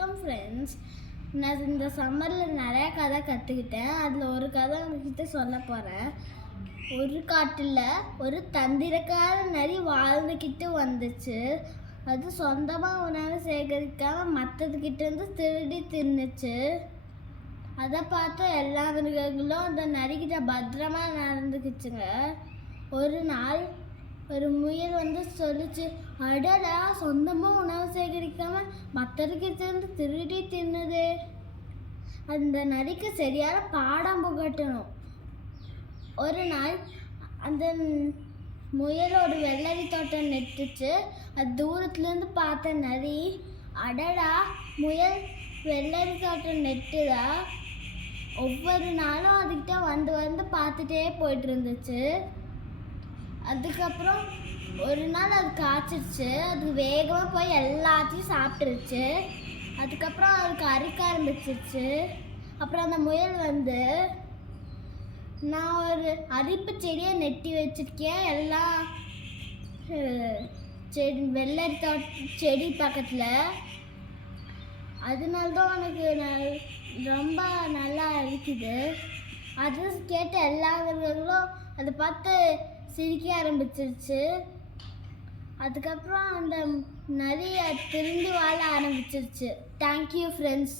வணக்கம் ஃப்ரெண்ட்ஸ் நான் இந்த சம்மரில் நிறையா கதை கற்றுக்கிட்டேன் அதில் ஒரு கதை உங்ககிட்ட சொல்ல போகிறேன் ஒரு காட்டில் ஒரு தந்திரக்கார நரி வாழ்ந்துக்கிட்டு வந்துச்சு. அது சொந்தமாக உணவு சேகரிக்காமல் மற்றதுக்கிட்டேருந்து திருடி தின்னுச்சு. அதை பார்த்து எல்லா மிருகங்களும் அந்த நரிக்கிட்ட பத்திரமா நடந்துக்கிச்சுங்க ஒரு நாள் ஒரு முயல் வந்து சொல்லுச்சு அடடா சொந்தமாக உணவு சேகரிக்காம பக்தருக்கு இருந்து திருடி தின்னுது. அந்த நரிக்கு சரியான பாடம் புகட்டணும். ஒரு நாள் அந்த முயலோட ஒரு வெள்ளரி தோட்டம் நெட்டுச்சு. அது தூரத்துலேருந்து பார்த்த நரி அடடா முயல் வெள்ளரி தோட்டம் நெட்டுதா? ஒவ்வொரு நாளும் அதுக்கிட்ட வந்து வந்து பார்த்துட்டே போயிட்டு இருந்துச்சு. அதுக்கப்புறம் ஒரு நாள் அது காய்ச்சிருச்சு. அது வேகமாக போய் எல்லாத்தையும் சாப்பிட்டுருச்சு. அதுக்கப்புறம் அதுக்கு அரிக்க ஆரம்பிச்சிருச்சு. அப்புறம் அந்த முயல் வந்து நான் ஒரு அரிப்பு செடியை நெட்டி வச்சிருக்கேன். எல்லாம் செடி வெள்ளரி செடி பக்கத்தில். அதனால தான் உனக்கு ரொம்ப நல்லா இருக்குது அது கேட்ட எல்லா விதங்களும் அதை பார்த்து சிரிக்க ஆரம்பிச்சிருச்சு. அதுக்கப்புறம் அந்த நரி திரும்பி வாழ ஆரம்பிச்சிருச்சு. Thank you friends